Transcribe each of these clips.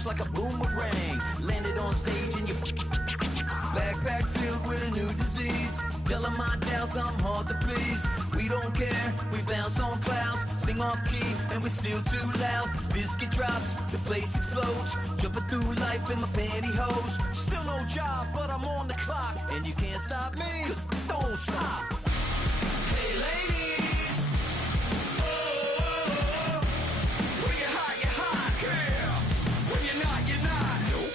reverse like a boomerang. Landed on stage and you backpack filled with a new disease. Tell 'em my doubts, I'm hard to please. We don't care, we bounce on clouds. Sing off key and we're still too loud. Biscuit drops, the place explodes. Jumping through life in my pantyhose. Still no job, but I'm on the clock. And you can't stop me, 'cause don't stop. Hey ladies, oh, when you're hot, girl. When you're not, you're not. Nope.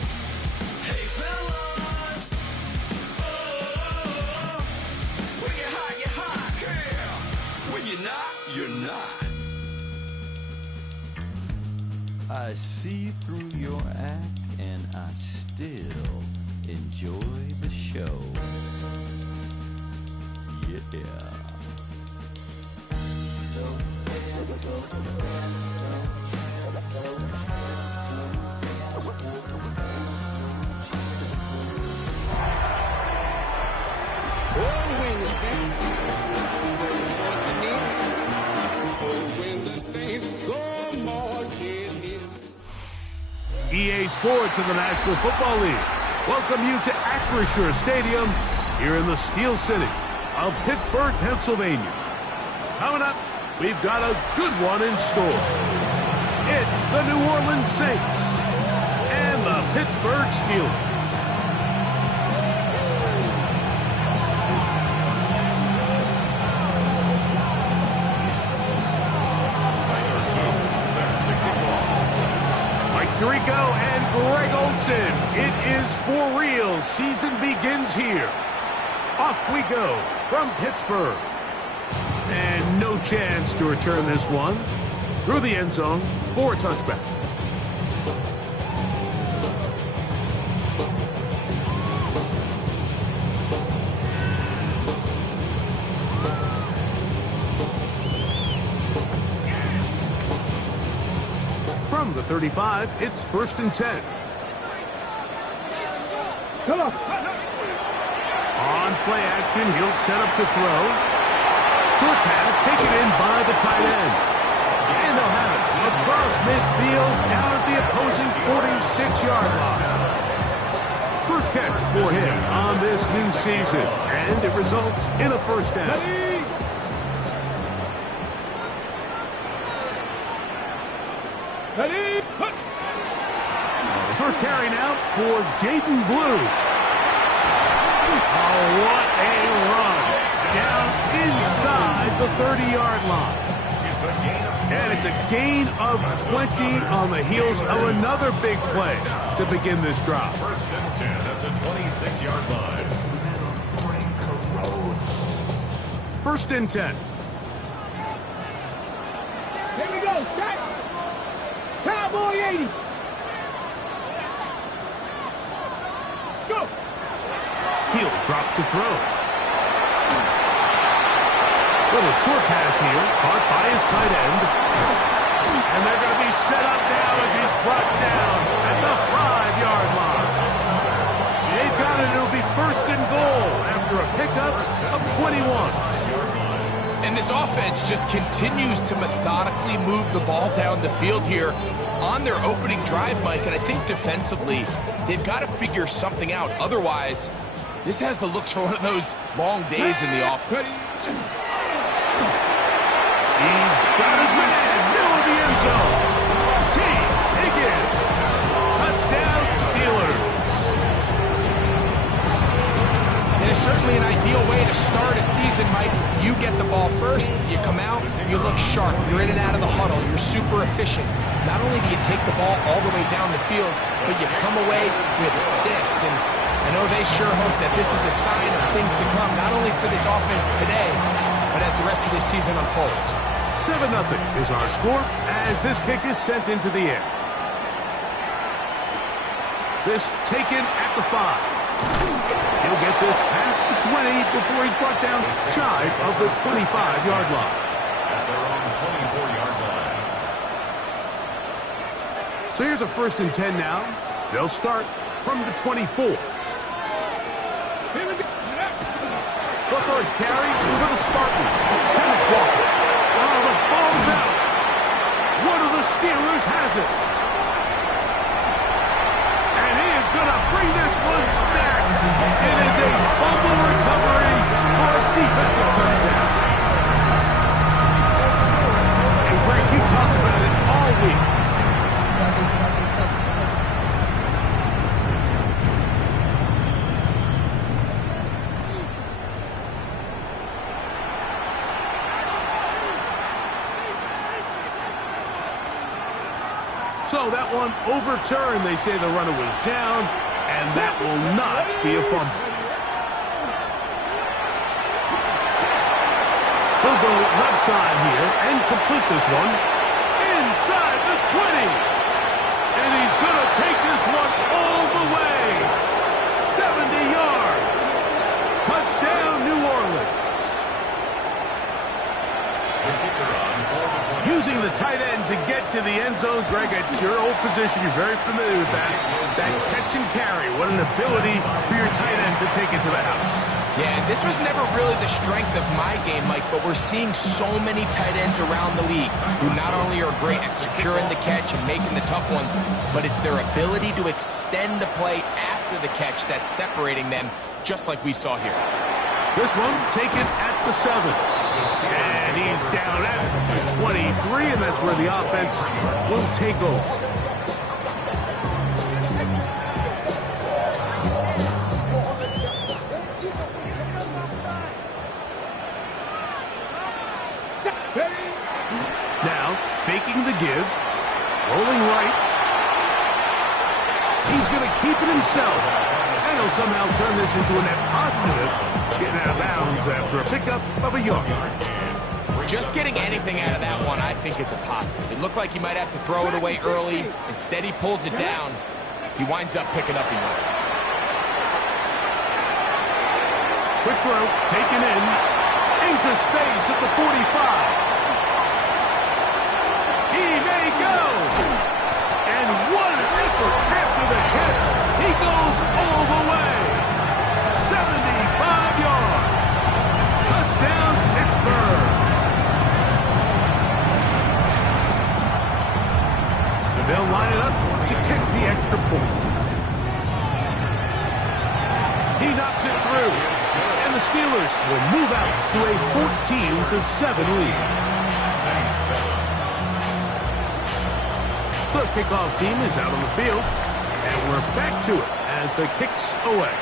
Hey fellas, oh, when you're hot, girl. When you're not, you're not. I see through your act and I still enjoy the show. Yeah. Oh, when the saints what you need. Oh, when the saints go marching in. EA Sports and the National Football League welcome you to Acrisure Stadium here in the Steel City of Pittsburgh, Pennsylvania. Coming up, we've got a good one in store. It's the New Orleans Saints and the Pittsburgh Steelers. Tirico and Greg Olsen. It is for real. Season begins here. Off we go from Pittsburgh. And no chance to return this one through the end zone for a touchback. From the 35, it's 1st and 10. On play action, he'll set up to throw. Short pass taken in by the tight end. And they'll have it across midfield down at the opposing 46-yard line. First catch for him on this new season, and it results in a first down. First carry now for Jaden Blue. Oh, what a run. Down inside the 30-yard line. And it's a gain of 20 on the heels of another big play to begin this drive. 1st and 10 at the 26-yard line. 1st and 10. Here we go, set. Cowboy 80. Let's go. He'll drop to throw. Little short pass here, caught by his tight end. And they're going to be set up now as he's brought down at the 5-yard line. They've got it. It'll be 1st and goal after a pickup of 21. And this offense just continues to methodically move the ball down the field here on their opening drive, Mike. And I think defensively, they've got to figure something out. Otherwise, this has the looks for one of those long days in the office. He's got his man, middle of the end zone. T. Higgins. Touchdown, Steelers. And it's certainly an ideal way to start a season, Mike. You get the ball first, you come out, you look sharp, you're in and out of the huddle, you're super efficient. Not only do you take the ball all the way down the field, but you come away with a 6. And I know they sure hope that this is a sign of things to come, not only for this offense today, but as the rest of this season unfolds. 7-0 is our score as this kick is sent into the air. This taken at the 5. He'll get this past the 20 before he's brought down shy of the 25-yard line. At their own 24-yard line. So here's a 1st and 10 now. They'll start from the 24. The first carry for the Spartans. Kenneth Walker. Oh, the ball's out. One of the Steelers has it. So that one overturned. They say the runner was down, and that will not be a fumble. He'll go left side here and complete this one inside the 20. And he's going to take this one all the way. 70 yards. Touchdown, New Orleans. Using the tight end to get to the end zone. Greg, it's your old position. You're very familiar with that. That catch and carry. What an ability for your tight end to take it to the house. Yeah, this was never really the strength of my game, Mike, but we're seeing so many tight ends around the league who not only are great at securing the catch and making the tough ones, but it's their ability to extend the play after the catch that's separating them, just like we saw here. This one taken at the 7. And he's down at the 23, and that's where the offense will take over. Now, faking the give, rolling right. He's going to keep it himself, and he'll somehow turn this into a net positive, getting out of bounds after a pickup of a yard. Just getting anything out of that one, I think, is a positive. It looked like he might have to throw it away early. Instead, he pulls it down. He winds up picking up a yard. Quick throw, taken in, into space at the 45. He may go. And what an effort after the catch. He goes all the way. 75 yards. Touchdown, Pittsburgh. They'll line it up to kick the extra point. He knocks it through. And the Steelers will move out to a 14-7 lead. The kickoff team is out on the field, and we're back to it as the kick's away.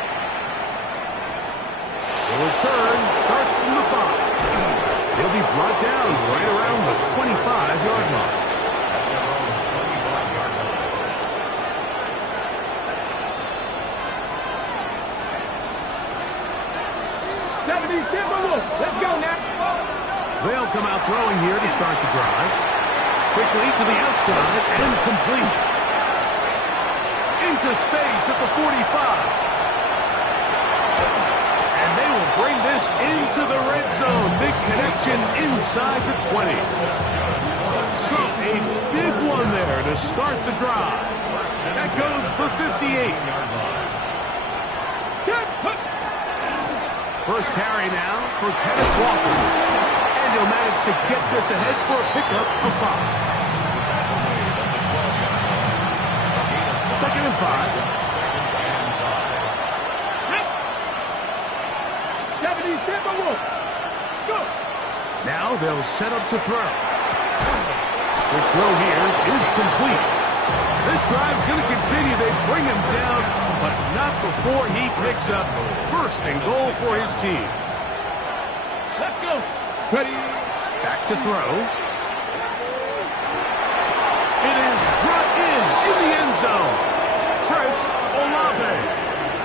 The return starts from the 5. He'll be brought down right around the 25-yard line. Let's go now. They'll come out throwing here to start the drive. Quickly to the outside and complete. Into space at the 45. And they will bring this into the red zone. Big connection inside the 20. So a big one there to start the drive. That goes for 58. First carry now for Kenneth Walker. And he'll manage to get this ahead for a pickup of 5. Second and 5. Now they'll set up to throw. The throw here is complete. This drive's going to continue. They bring him down, but not before he picks up first and goal for his team. Let's go. Ready. Back to throw. It is brought in the end zone. Chris Olave.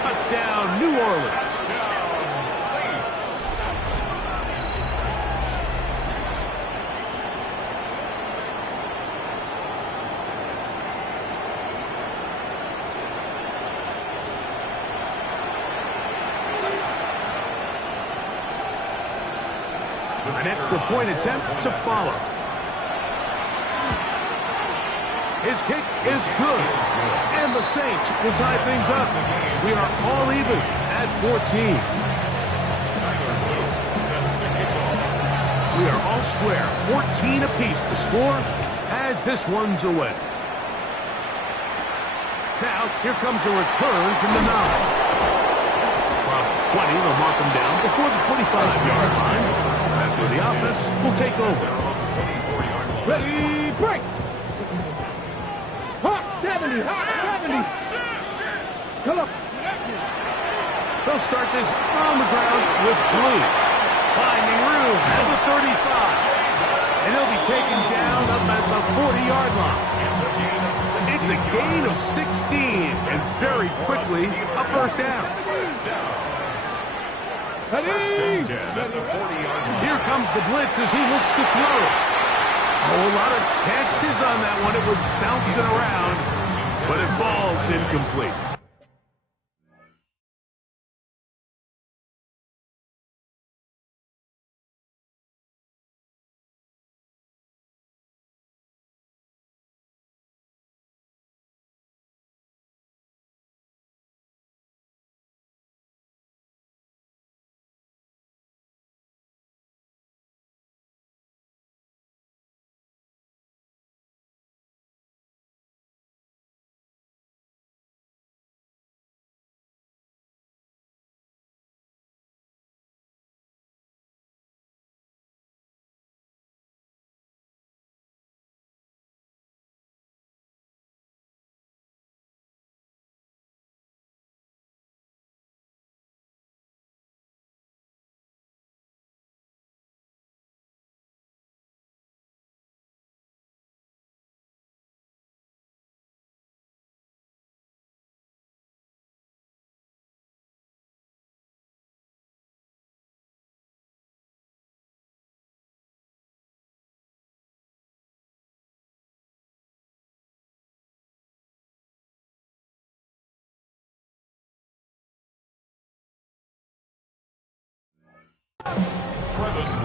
Touchdown, New Orleans. An extra point attempt to follow. His kick is good. And the Saints will tie things up. We are all even at 14. We are all square. 14 apiece the score as this one's away. Now, here comes a return from the 9. Across the 20, they'll mark him down before the 25-yard line. That's where the offense will take over. Ready, break. Hot 70, hot 70. Come on. They'll start this on the ground with Blue. Finding room at the 35. And he'll be taken down up at the 40-yard line. It's a gain of 16, and very quickly, a first down. Ready? Here comes the blitz as he looks to throw. Oh, a lot of chances on that one. It was bouncing around, but it falls incomplete.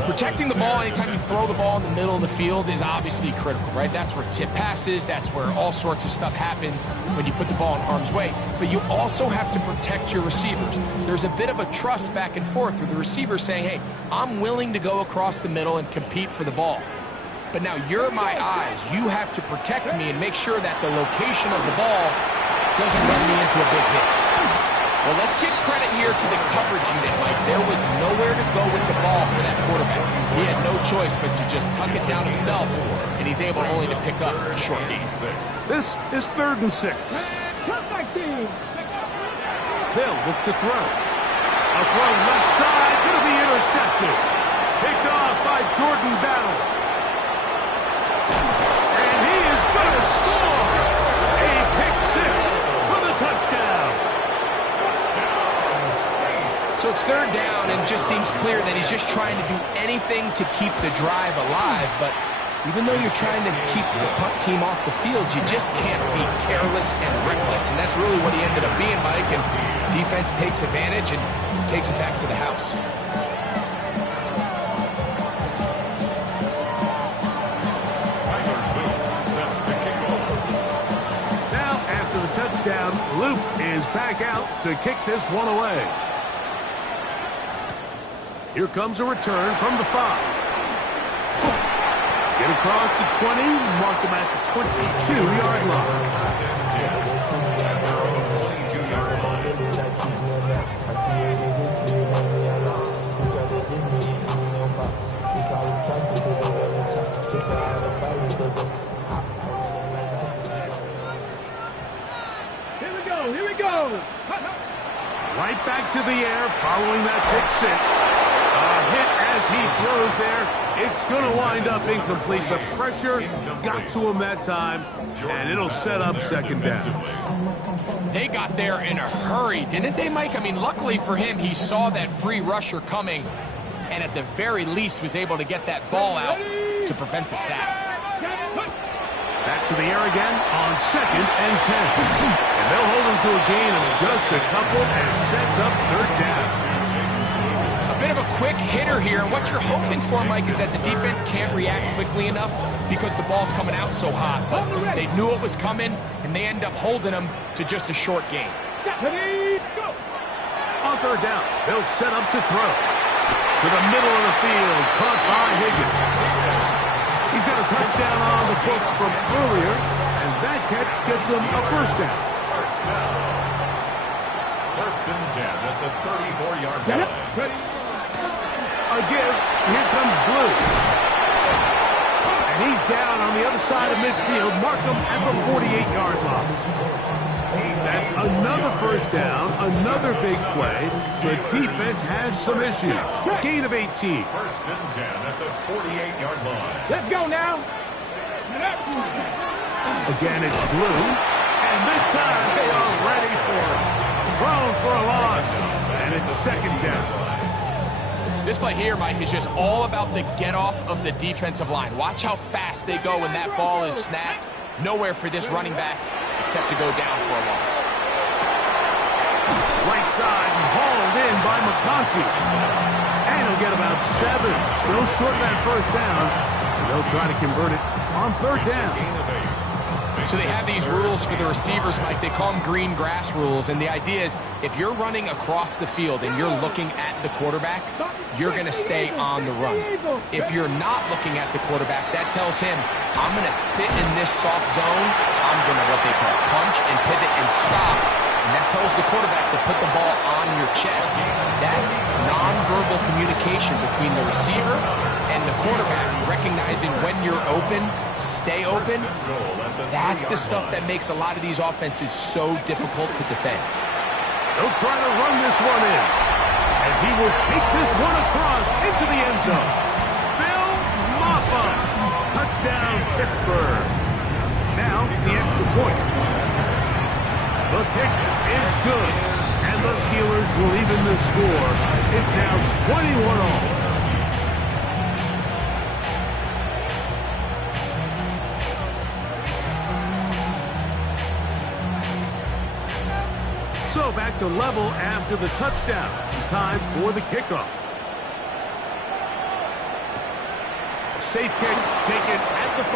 Protecting the ball anytime you throw the ball in the middle of the field is obviously critical, right? That's where tip passes, that's where all sorts of stuff happens when you put the ball in harm's way. But you also have to protect your receivers. There's a bit of a trust back and forth with the receiver saying, hey, I'm willing to go across the middle and compete for the ball. But now you're my eyes. You have to protect me and make sure that the location of the ball doesn't run me into a big hit. Well, let's give credit here to the coverage unit, Mike. There was nowhere to go with the ball for that quarterback. He had no choice but to just tuck it down himself, and he's able only to pick up a short gain. This is 3rd and 6. They'll look to throw. A throw left side, going to be intercepted. Picked off by Jordan Battle. And he is going to score. A pick 6 for the touchdown. So it's 3rd down, and it just seems clear that he's just trying to do anything to keep the drive alive. But even though you're trying to keep the punt team off the field, you just can't be careless and reckless. And that's really what he ended up being, Mike. And defense takes advantage and takes it back to the house. Now, after the touchdown, Luke is back out to kick this one away. Here comes a return from the 5. Get across the 20, mark them at the 22-yard line. Here we go. Right back to the air following that pick 6. A hit as he throws there. It's going to wind up incomplete. The pressure got to him that time, and it'll set up 2nd down. They got there in a hurry, didn't they, Mike? I mean, luckily for him, he saw that free rusher coming, and at the very least was able to get that ball out to prevent the sack. Back to the air again on 2nd and 10. And they'll hold him to a gain of just a couple, and it sets up 3rd down. A bit of a quick hitter here, and what you're hoping for, Mike, is that the defense can't react quickly enough because the ball's coming out so hot. But they knew it was coming, and they end up holding him to just a short gain. On 3rd down, they'll set up to throw. To the middle of the field, caught by Higgins. He's got a touchdown on the books from earlier, and that catch gets him a 1st down. 1st and 10 at the 34-yard line. A give. Here comes Blue. And he's down on the other side of midfield. Mark him at the 48-yard line. That's another 1st down, another big play. The defense has some issues. Gain of 18. 1st and 10 at the 48-yard line. Let's go now. Again, it's Blue. And this time they are ready for it. Thrown for a loss. And it's second down. This play here, Mike, is just all about the get-off of the defensive line. Watch how fast they go when that ball is snapped. Nowhere for this running back except to go down for a loss. Right side and hauled in by McConkey. And he'll get about 7. Still short of that first down. And they'll try to convert it on third down. So they have these rules for the receivers, Mike. They call them green grass rules. And the idea is if you're running across the field and you're looking at the quarterback, you're going to stay on the run. If you're not looking at the quarterback, that tells him, I'm going to sit in this soft zone. I'm going to what they call punch and pivot and stop. And that tells the quarterback to put the ball on your chest. That nonverbal communication between the receiver and the quarterback, recognizing when you're open, stay open, that's the stuff that makes a lot of these offenses so difficult to defend. They'll try to run this one in. And he will take this one across into the end zone. Phil Maffa. Touchdown, Pittsburgh. Now, the extra point. The kick is good. And the Steelers will even the score. It's now 21-all. So back to level after the touchdown. Time for the kickoff. Safe kick taken at the 5.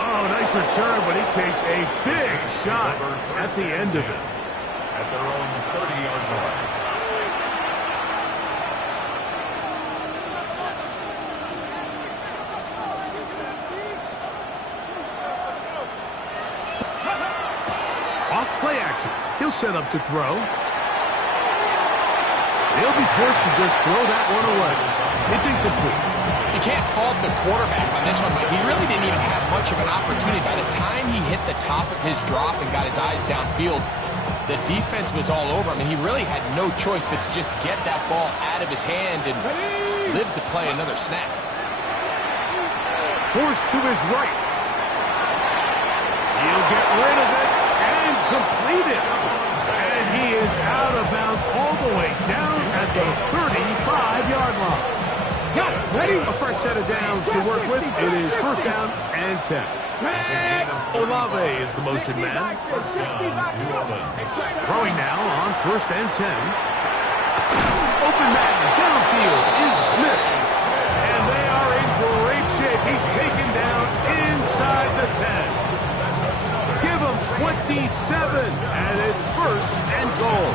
Oh, nice return, but he takes a big shot at the end of it. At their own 30-yard line. Off play action. He'll set up to throw. He'll be forced to just throw that one away. It's incomplete. You can't fault the quarterback on this one, but he really didn't even have much of an opportunity. By the time he hit the top of his drop and got his eyes downfield, the defense was all over him, and he really had no choice but to just get that ball out of his hand and live to play another snap. Forced to his right. He'll get rid of it and complete it. And he is out of bounds all the way down at the 35-yard line. Got it. Ready? A fresh set of downs to work with. It is first down and 10. Olave is the motion man. First down, New Orleans. Throwing now on first and 10. Open man downfield is Smith. And they are in great shape. He's taken down inside the 10. Give him 27, and it's first and goal.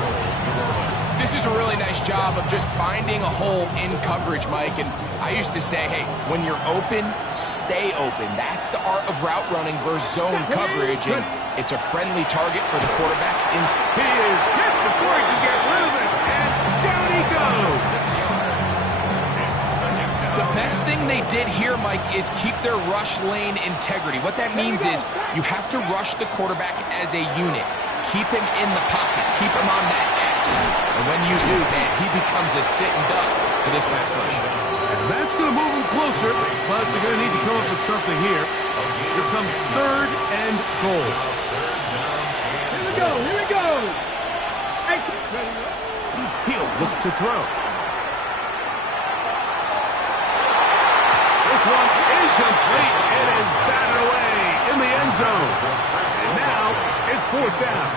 This is a really nice job of just finding a hole in coverage, Mike. And I used to say, hey, when you're open, stay open. That's the art of route running versus zone coverage, and it's a friendly target for the quarterback. He is hit before he can get rid of it, and down he goes. The best thing they did here, Mike, is keep their rush lane integrity. What that means is you have to rush the quarterback as a unit. Keep him in the pocket. Keep him on that X. And when you do, man, he becomes a sitting duck for this pass rush. And that's going to move him closer, but they're going to need to come up with something here. Here comes third and goal. Here we go. Here we go. Hey. He'll look to throw. This one incomplete. It is batted away in the end zone. And now it's fourth down.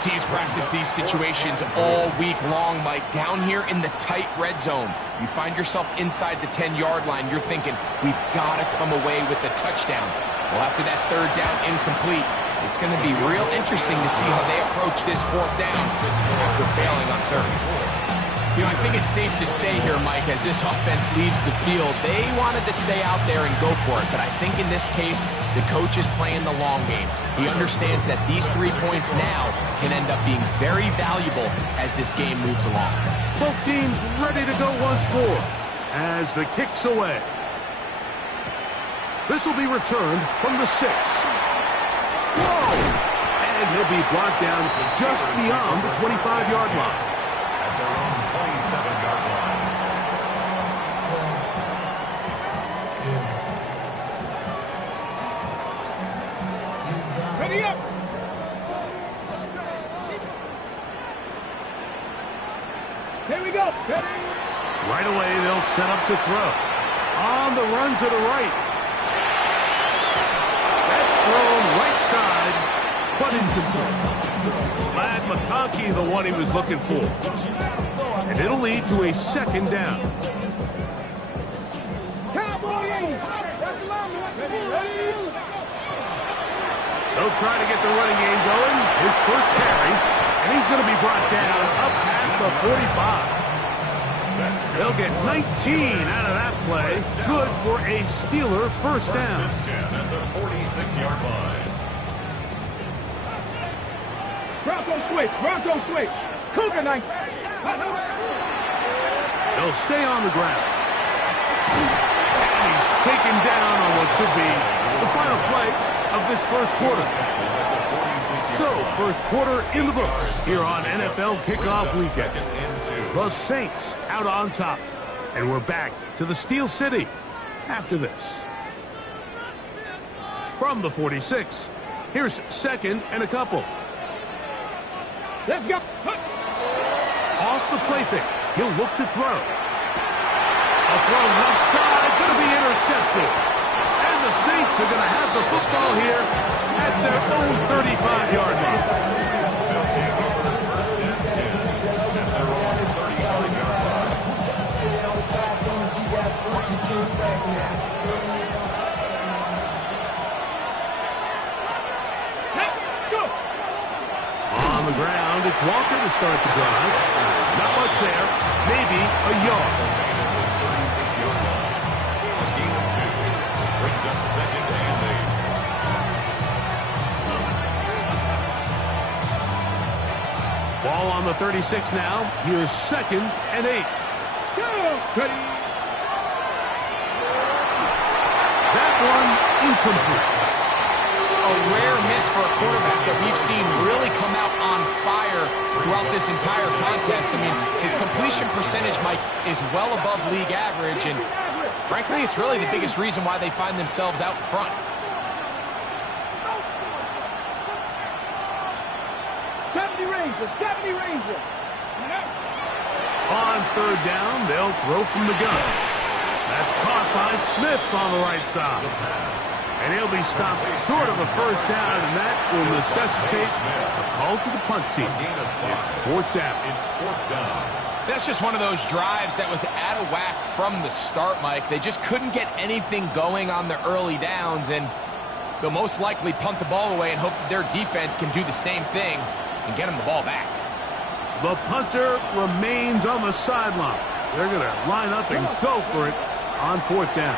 Teams practice these situations all week long, Mike. Down here in the tight red zone, you find yourself inside the 10-yard line. You're thinking, we've got to come away with a touchdown. Well, after that third down incomplete, it's going to be real interesting to see how they approach this fourth down after failing on third. You know, I think it's safe to say here, Mike, as this offense leaves the field, they wanted to stay out there and go for it. But I think in this case, the coach is playing the long game. He understands that these 3 points now can end up being very valuable as this game moves along. Both teams ready to go once more as the kick's away. This will be returned from the 6. Whoa! And he'll be brought down just beyond the 25-yard line. At their own 27-yard line. Ready up. Here we go. Ready. Right away, they'll set up to throw. On the run to the right. That's thrown right side, but incomplete. Ladd McConkey, the one he was looking for. And it'll lead to a second down. They'll try to get the running game going. His first carry, and he's going to be brought down up past the 45. They'll get 19 out of that play. Good for a Steeler first down. At the 46-yard line. Bronco switch. Bronco switch. Cougar knife. They'll stay on the ground. And he's taken down on what should be the final play of this first quarter. So, first quarter in the books here on NFL Kickoff Weekend. The Saints out on top. And we're back to the Steel City after this. From the 46, here's second and a couple. Let's go. Off the play fake, he'll look to throw. A throw left side, going to be intercepted. And the Saints are going to have the football here at their own 35-yard line. They'll take over first and 10 at their own 35-yard line. Let's go. On the ground, it's Walker to start the drive. Not much there, maybe a yard. 36-yard line. A gain of 2 brings up second and 8. Ball on the 36 now. Here's second and 8. Go. Ready. That one incomplete. A rare miss for a quarterback that we've seen really come out on fire throughout this entire contest. I mean, his completion percentage, Mike, is well above league average, and frankly, it's really the biggest reason why they find themselves out in front. 70 Rangers. 70 Rangers. On third down, they'll throw from the gun. That's caught by Smith on the right side. And he'll be stopped short of a first down, and that will necessitate a call to the punt team. It's fourth down. It's fourth down. That's just one of those drives that was out of whack from the start, Mike. They just couldn't get anything going on the early downs, and they'll most likely punt the ball away and hope that their defense can do the same thing and get them the ball back. The punter remains on the sideline. They're going to line up and go for it on fourth down.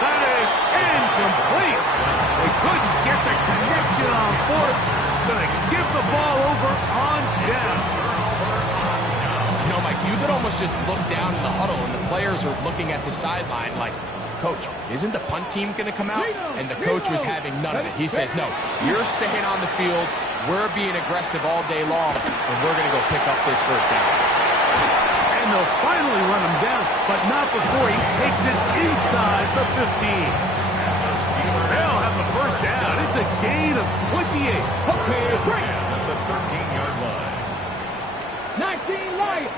That is incomplete. They couldn't get the connection on fourth. Going to give the ball over on down. You know, Mike, you could almost just look down in the huddle, and the players are looking at the sideline like, Coach, isn't the punt team going to come out? And the coach was having none of it. He says, no, you're staying on the field. We're being aggressive all day long, and we're going to go pick up this first down. And they'll finally run him down, but not before he takes it inside the 15. They'll have the first down. It's a gain of 28. Okay, great. At the 13-yard line. 19 Lions.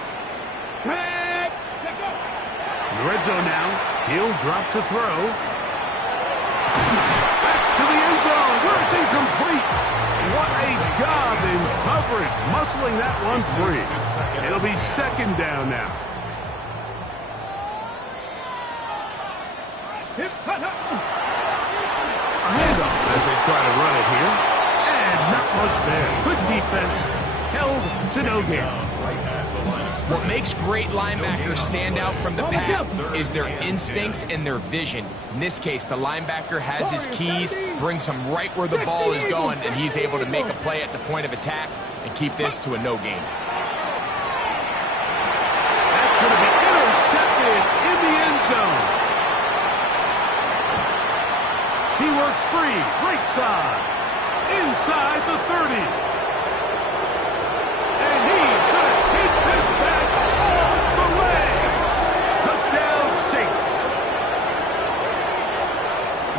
Tag. Let's go. In the red zone now. He'll drop to throw. That's to the end zone where it's incomplete. What a job in coverage, muscling that one free. It'll be second down now. A handoff as they try to run it here. And not much there. Good defense. Held to no gain. What makes great linebackers stand out from the pack is their instincts and their vision. In this case, the linebacker has his keys, brings him right where the ball is going, and he's able to make a play at the point of attack and keep this to a no gain. That's going to be intercepted in the end zone. He works free, right side, inside the 30. And he's going to take this back off the legs. Touchdown, Saints.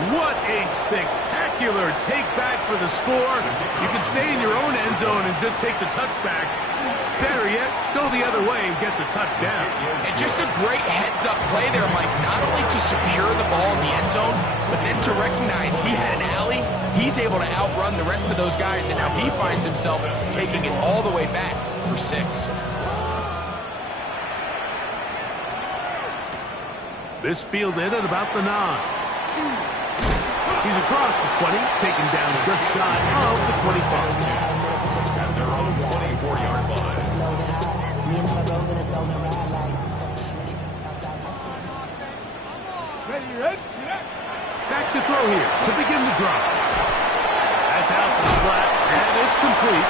What a spectacular spectacular take back for the score. You can stay in your own end zone and just take the touchback. Better yet, go the other way and get the touchdown. And just a great heads-up play there, Mike. Not only to secure the ball in the end zone, but then to recognize he had an alley. He's able to outrun the rest of those guys, and now he finds himself taking it all the way back for 6. This fielded at about the 9. He's across the 20, taken down just shy of the 25. At their own 24-yard line. Back to throw here to begin the drive. That's out to the flat, and it's complete.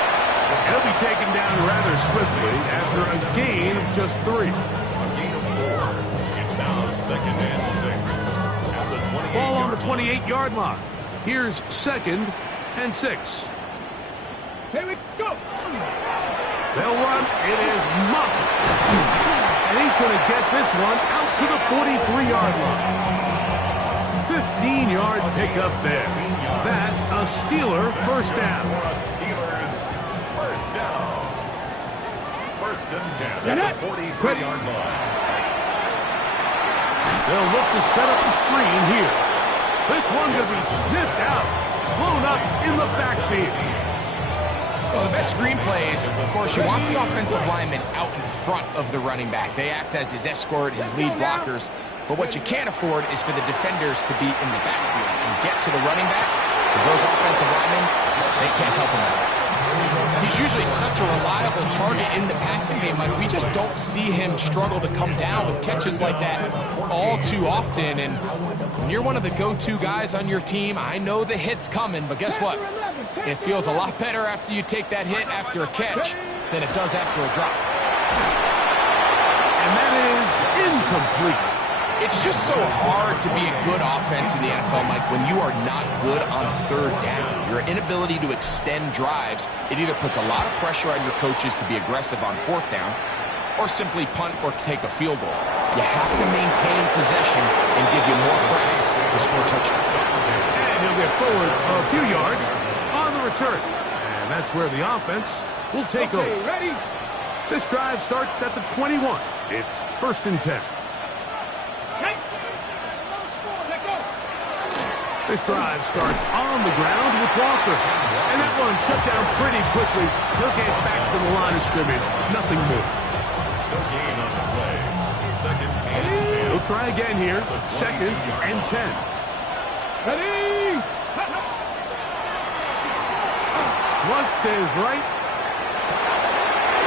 He'll be taken down rather swiftly after a gain of just 3. A gain of 4. It's now 2nd and 6. At the 28-yard Ball on the 28-yard line. Here's 2nd and 6. Here we go. They'll run. It is muffled. And he's going to get this one out to the 43-yard line. 15-yard pickup there. That's a Steeler first down. For a Steelers first down. 1st and 10 at the 43-yard line. They'll look to set up the screen here. This one going to be sniffed out. Blown up in the backfield. Well, the best screen plays, of course, you want the offensive lineman out in front of the running back. They act as his escort, his lead blockers. But what you can't afford is for the defenders to be in the backfield and get to the running back, because those offensive linemen, they can't help him out. He's usually such a reliable target in the passing game. Like, we just don't see him struggle to come down with catches like that all too often. And when you're one of the go-to guys on your team, I know the hit's coming, but guess what? It feels a lot better after you take that hit after a catch than it does after a drop. And that is incomplete. It's just so hard to be a good offense in the NFL, Mike, when you are not good on 3rd down. Your inability to extend drives, it either puts a lot of pressure on your coaches to be aggressive on 4th down or simply punt or take a field goal. You have to maintain possession and give you more practice to score touchdowns. And he'll get forward a few yards on the return. And that's where the offense will take over. Ready? This drive starts at the 21. It's 1st and 10. This drive starts on the ground with Walker. And that one shut down pretty quickly. He'll get back to the line of scrimmage. Nothing more. No gain on the play. 2nd and 10. He'll try again here. 2nd and 10. Ready? Flush to his right.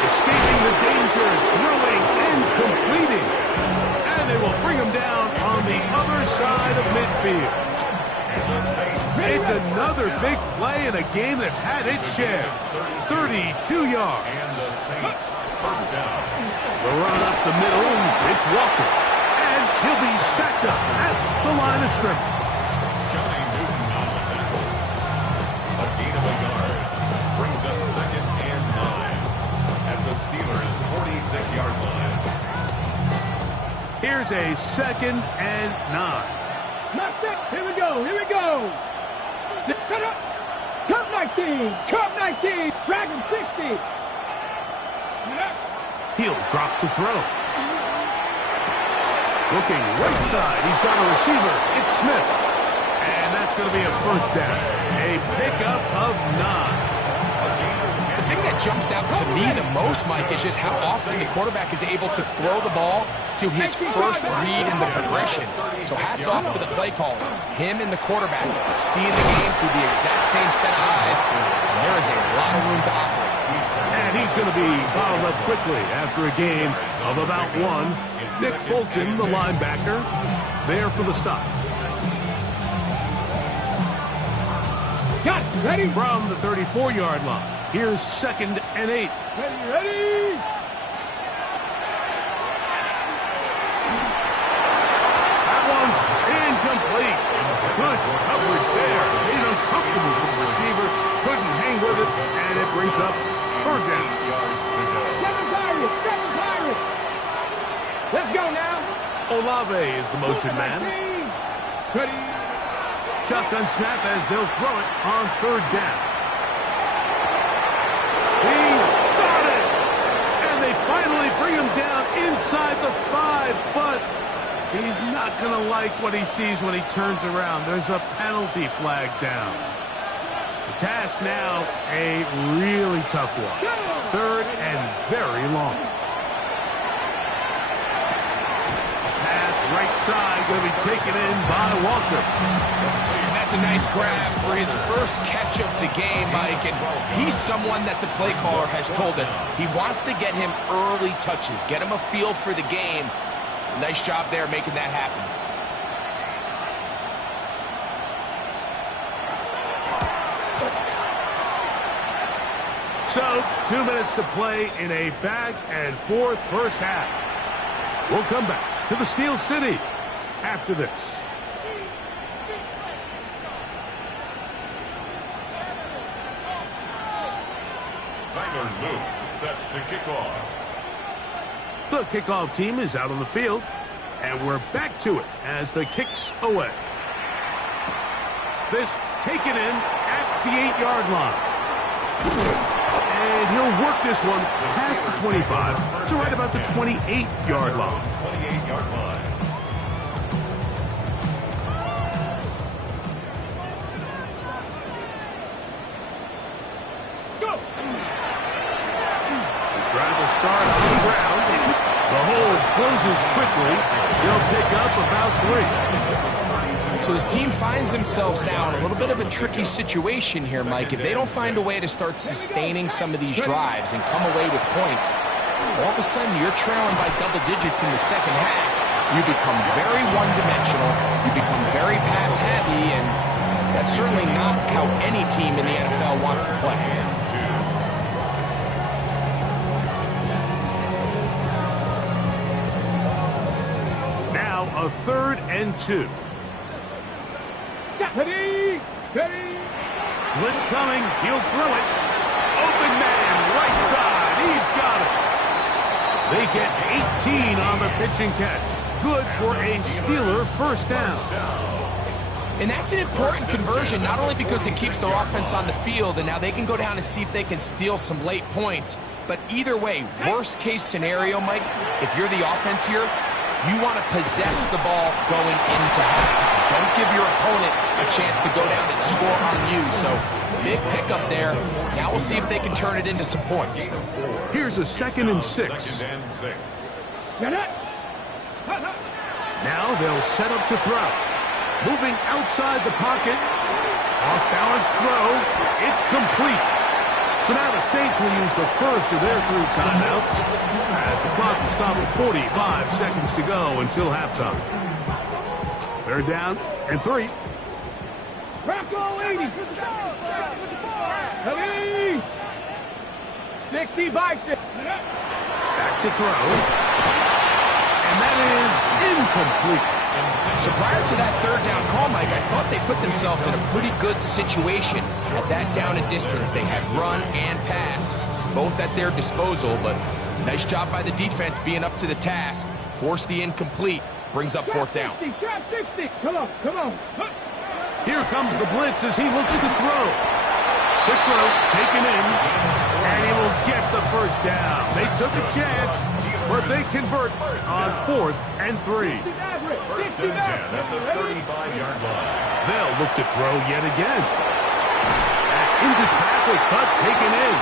Escaping the danger, throwing and completing. And they will bring him down on the other side of midfield. It's another big play in a game that's had its share. 32 yards. And the Saints first down. The run up the middle, it's Walker. And he'll be stacked up at the line of scrimmage. Johnny Newton on the tackle. A gain of a yard. Brings up 2nd and 9 at the Steelers' 46-yard line. Here's a 2nd and 9. Not set. Here we go. Here we go. Cut up. Cup 19. Cup 19. Dragon 60. He'll drop to throw. Looking right side. He's got a receiver. It's Smith. And that's going to be a first down. A pickup of 9. The thing that jumps out to me the most, Mike, is just how often the quarterback is able to throw the ball to his first read in the progression. So hats off to the play caller. Him and the quarterback seeing the game through the exact same set of eyes, and there is a lot of room to operate. And he's going to be bottled up quickly after a game of about 1. Nick Bolton, the linebacker, there for the stop. Got it. Ready? From the 34-yard line, here's 2nd and 8. Ready? That one's incomplete. Good coverage there. Made it uncomfortable for the receiver. Couldn't hang with it, and it brings up 3rd down. Seven Pirates. Let's go now. Olave is the motion man. Ready? Shotgun snap as they'll throw it on third down. He's got it! And they finally bring him down inside the 5, but he's not going to like what he sees when he turns around. There's a penalty flag down. The task now, a really tough one. Third and very long. Pass right side, going to be taken in by Walker. That's a nice grab for his first catch of the game, Mike. And he's someone that the play caller has told us he wants to get him early touches, get him a feel for the game. Nice job there making that happen. So, 2 minutes to play in a back-and-forth first half. We'll come back to the Steel City after this. Tyler Luke set to kick off. The kickoff team is out on the field, and we're back to it as the kick's away. This taken in at the 8-yard line. And he'll work this one past the 25 to right about the 28-yard line. 28-yard line. Go! Drive will start on the ground. The hole closes quickly. He'll pick up about 3. So this team finds themselves now in a little bit of a tricky situation here, Mike. If they don't find a way to start sustaining some of these drives and come away with points, all of a sudden you're trailing by double digits in the second half. You become very one-dimensional. You become very pass-happy, and that's certainly not how any team in the NFL wants to play. Now a 3rd and 2. Ready! Ready! Blitz coming. He'll throw it. Open man, right side. He's got it. They get 18 on the pitch and catch. Good for a Steeler first down. And that's an important conversion, not only because it keeps their offense on the field, and now they can go down and see if they can steal some late points. But either way, worst case scenario, Mike, if you're the offense here, you want to possess the ball going into halftime. Don't give your opponent a chance to go down and score on you. So, big pickup there. Now we'll see if they can turn it into some points. Here's a 2nd and 6. Now they'll set up to throw. Moving outside the pocket. Off-balance throw. It's complete. So now the Saints will use the first of their 3 timeouts as the clock will stop at 45 seconds to go until halftime. 3rd down and 3. Rocco 80! Ready! 60 by 6. Back to throw. And that is incomplete. So prior to that 3rd down call, Mike, I thought they put themselves in a pretty good situation at that down and distance. They had run and pass, both at their disposal, but nice job by the defense being up to the task. Force the incomplete, brings up 4th down. 60. Come on, come on. Here comes the blitz as he looks to throw. Quick throw, taken in, and he will get the first down. They took a chance, but they convert on 4th and 3. First and 10 at the 35-yard line. They'll look to throw yet again. That's into traffic, but taken in.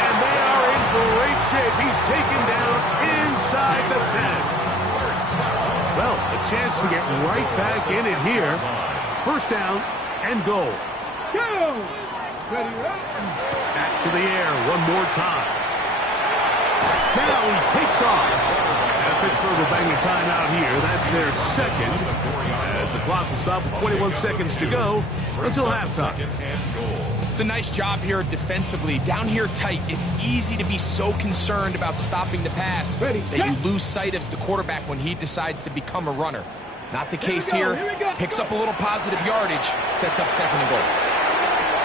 And they are in great shape. He's taken down inside the 10. Well, a chance to get right back in it here. First down and goal. Go! Ready, Back to the air one more time. Now he takes off. And Pittsburgh will bang a timeout here. That's their 2nd. As the clock will stop with 21 seconds to go until halftime. It's a nice job here defensively. Down here tight, it's easy to be so concerned about stopping the pass that you lose sight of the quarterback when he decides to become a runner. Not the case here. Picks up a little positive yardage, sets up 2nd and goal.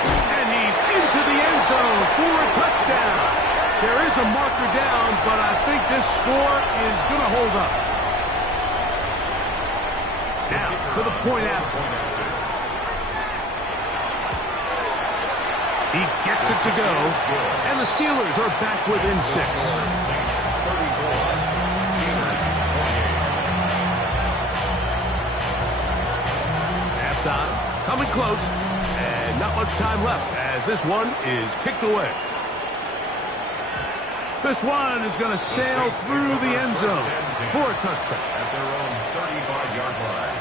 And he's into the end zone for a touchdown. There is a marker down, but I think this score is going to hold up. Now, for the point after. He gets it to go, and the Steelers are back within 6. Saints 34, Steelers 28. Halftime, coming close, and not much time left as this one is kicked away. This one is going to sail through the end zone for a touchdown. At their own 35-yard line.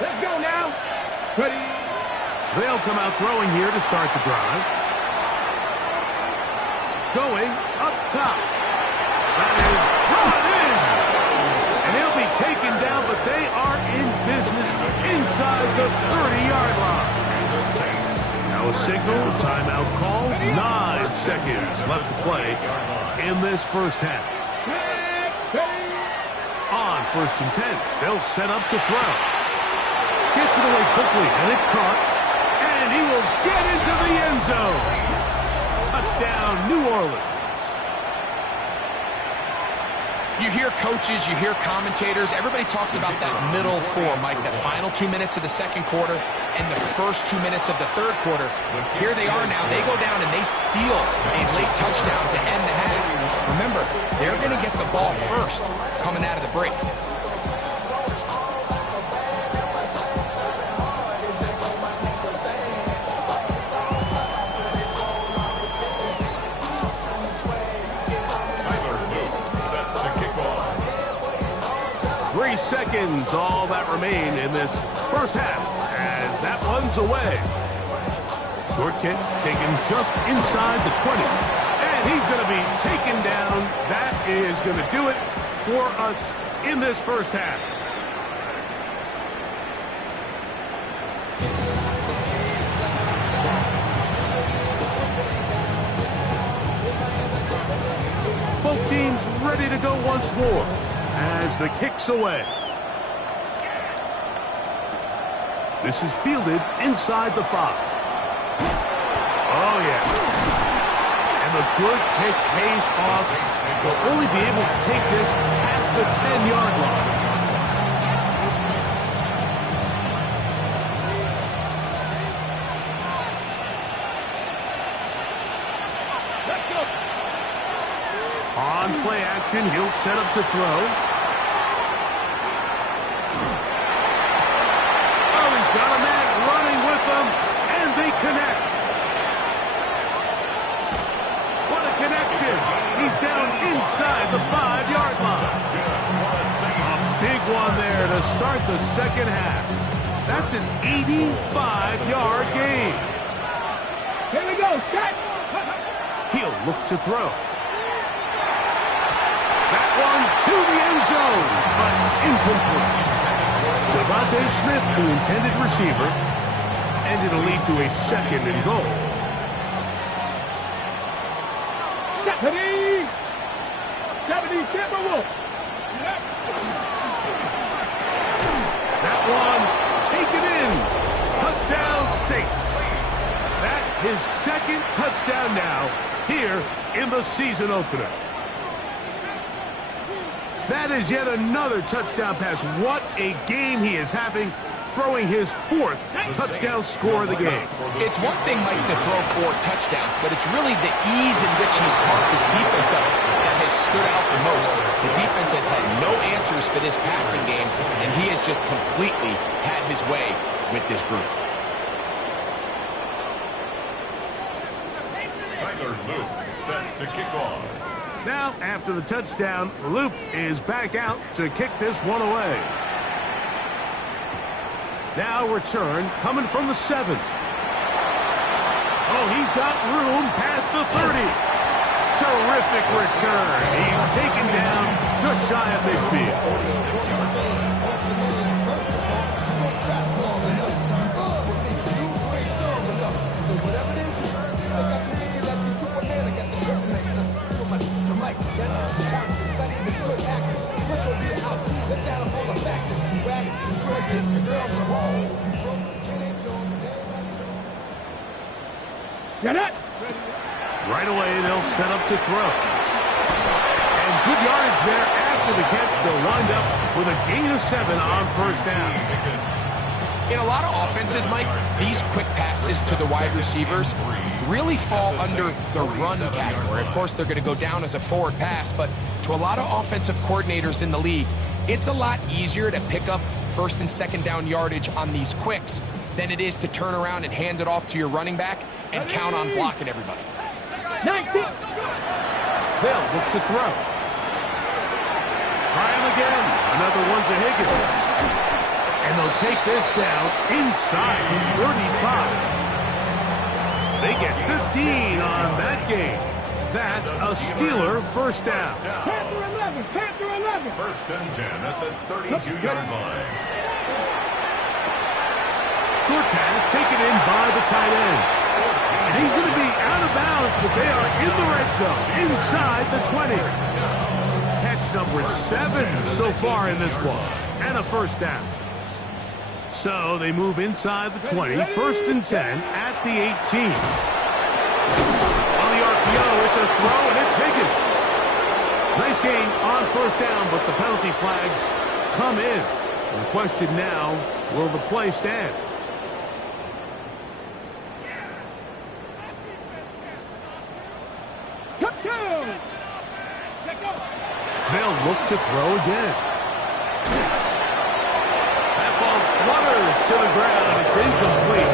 Let's go now. Ready. They'll come out throwing here to start the drive. Going up top. That is brought in. And he'll be taken down, but they are in business inside the 30-yard line. The Saints. Now a signal, timeout call. 9 seconds left to play in this first half. On 1st and 10, they'll set up to throw. Gets it away quickly, and it's caught. And he will get into the end zone. Touchdown, New Orleans. You hear coaches, you hear commentators, everybody talks about that middle four, Mike, the final 2 minutes of the second quarter and the first 2 minutes of the third quarter. Here they are now. They go down and they steal a late touchdown to end the half. Remember, they're going to get the ball first coming out of the break. Tyler Luke set to kick off. 3 seconds, all that remain in this first half as that one's away. Short kick taken just inside the 20. And he's going to be taken down. That is going to do it for us in this first half. Both teams ready to go once more as the kick's away. This is fielded inside the 5. Oh, yeah. And the good kick pays off. They'll only be able to take this past the 10-yard line. On play action, he'll set up to throw. Oh, he's got a man running with them, and they connect. What a connection. He's down inside the 5-yard line. A big one there to start the second half. That's an 85-yard gain. Here we go. Set. He'll look to throw. That one to the end zone, but incomplete. Devontae Smith, the intended receiver, and it'll lead to a 2nd and goal. Stephanie. Stephanie Timberwolf. That one taken in. Touchdown Saints. That his 2nd touchdown now here in the season opener. That is yet another touchdown pass. What a game he is having, throwing his 4th touchdown score of the game. It's one thing, Mike, to throw 4 touchdowns, but it's really the ease in which he's caught this defense up that has stood out the most. The defense has had no answers for this passing game, and he has just completely had his way with this group. Tyler Luke set to kick off. Now, after the touchdown, Luke is back out to kick this one away. Now return coming from the 7. Oh, he's got room past the 30. Terrific return. He's taken down just shy of midfield. Get it. Right away, they'll set up to throw. And good yardage there after the catch, they'll wind up with a gain of 7 on first down. In a lot of offenses, Mike, these quick passes to the wide receivers really fall under the run category. Of course, they're going to go down as a forward pass, but to a lot of offensive coordinators in the league, it's a lot easier to pick up first and second down yardage on these quicks than it is to turn around and hand it off to your running back and count on blocking everybody. 19. They'll look to throw. Try him again. Another one to Higgins. And they'll take this down inside the 35. They get 15 on that game. That's a Steeler first down. Panther 11. Panther 11. First and 10 at the 32-yard line. Short pass taken in by the tight end. And he's going to be out of bounds, but they are in the red zone, inside the 20. Catch number 7 so far in this one, and a first down. So they move inside the 20, first and 10 at the 18. On the RPO, it's a throw, and it's Higgins. Nice gain on first down, but the penalty flags come in. And the question now, will the play stand? They'll look to throw again. That ball flutters to the ground. It's incomplete.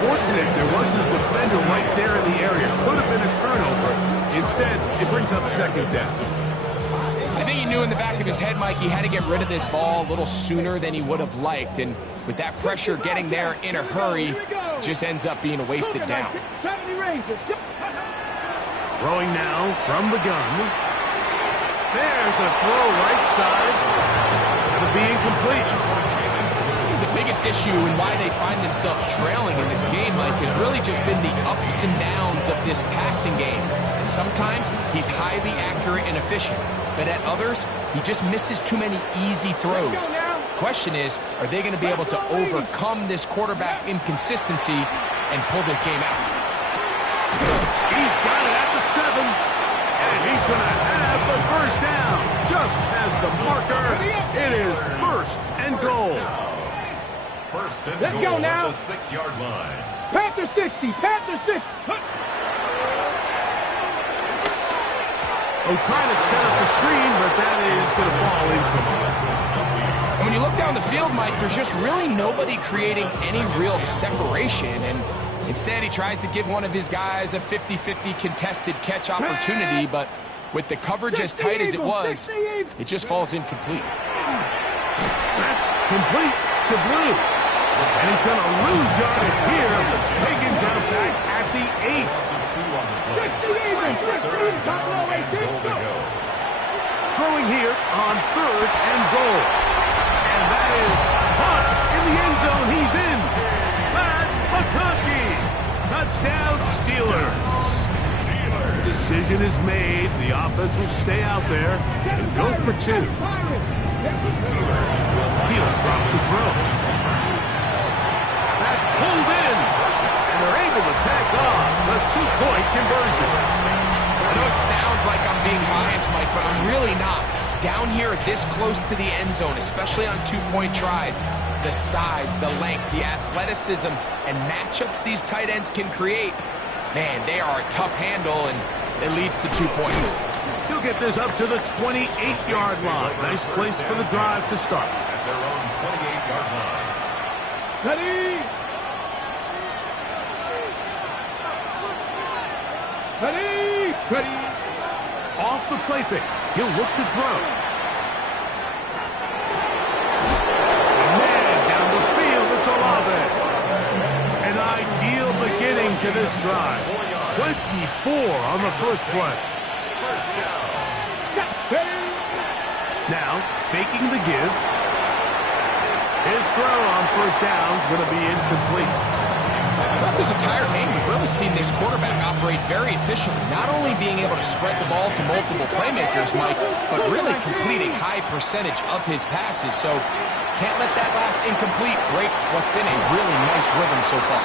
Fortunate there wasn't a defender right there in the area. Could have been a turnover. Instead, it brings up second down. I think he knew in the back of his head, Mike, he had to get rid of this ball a little sooner than he would have liked. And with that pressure getting there in a hurry, it just ends up being a wasted down. Throwing now from the gun. There's a throw right side. It'll be incomplete. The biggest issue and why they find themselves trailing in this game, Mike, has really just been the ups and downs of this passing game. And sometimes he's highly accurate and efficient, but at others, he just misses too many easy throws. Question is, are they going to be able to overcome this quarterback inconsistency and pull this game out? He's got it at the 7, and he's going to have the first down. Just as the marker, it is first and goal. First and Let's goal go now. at the 6-yard line. Panther 60. Panther 60. Oh, trying to set up the screen, but that is going to fall incomplete. When you look down the field, Mike, there's just really nobody creating any real separation, and instead he tries to give one of his guys a 50-50 contested catch opportunity, but with the coverage as tight as it was, it just falls incomplete. That's complete to Blue. And he's going to lose yardage here, taken down back at the 8. Throwing here on 3rd and goal. And that is caught in the end zone. He's in. Matt McConkey. Touchdown Steelers. Decision is made. The offense will stay out there and go for 2. He'll drop to throw. That's pulled in. And they're able to tack on the 2-point conversion. I know it sounds like I'm being biased, Mike, but I'm really not. Down here this close to the end zone, especially on 2-point tries, the size, the length, the athleticism, and matchups these tight ends can create, man, they are a tough handle, and it leads to 2 points. He'll get this up to the 28-yard line. Nice place for the drive to start. At their own 28-yard line. Ready. Ready. Ready. Off the play fake. He'll look to throw. Man, down the field, it's Olave. An ideal beginning to this drive. 24 on the first play. Now, faking the give. His throw on first down is going to be incomplete. Throughout this entire game, we've really seen this quarterback operate very efficiently, not only being able to spread the ball to multiple playmakers, Mike, but really complete a high percentage of his passes. So can't let that last incomplete break what's been a really nice rhythm so far.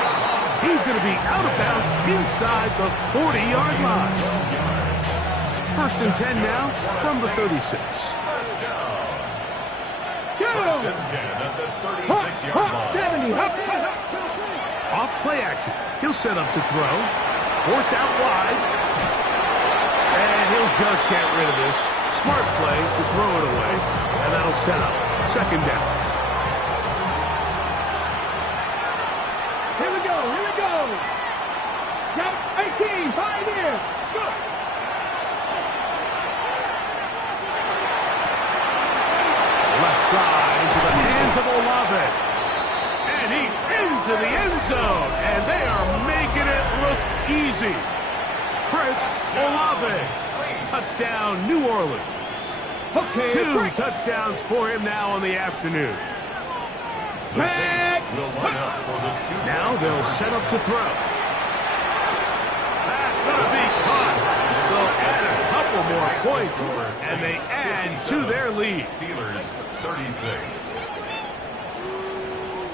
He's going to be out of bounds inside the 40-yard line. First and 10 now from the 36. First and 10 at the 36-yard line. 70. Off play action. He'll set up to throw. Forced out wide. And he'll just get rid of this. Smart play to throw it away. And that'll set up second down. Here we go. Got 18, 5 here. Go. Left side into the hands of Olave. And he's into the end zone. And they are making it look easy. Chris Olave. Touchdown, New Orleans. Okay. 2 touchdowns for him now on the afternoon. The Saints will line up for the 2. Now they'll set up to throw. That's going to be caught. So add a couple more points, and they add to their lead. Steelers 36.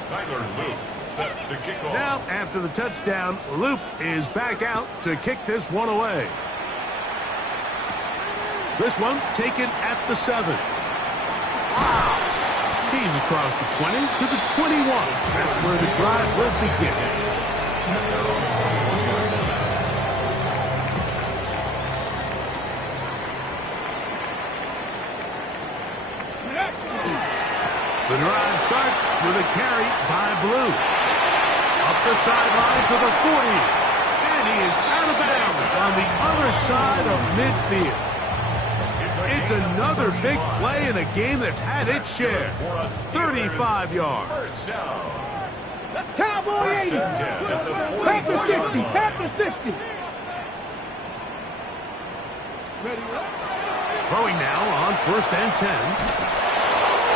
Tyler Luke set to kick off. Now, after the touchdown, Loop is back out to kick this one away. This one taken at the 7. Wow. He's across the 20 to the 21. That's where the drive will begin. The drive starts with a carry by Blue. Up the sideline to the 40. And he is out of bounds on the other side of midfield. It's another big play in a game that's had its share. 35 yards. First down. Cowboy 80. Back to 60. Back to 60. Throwing now on first and 10.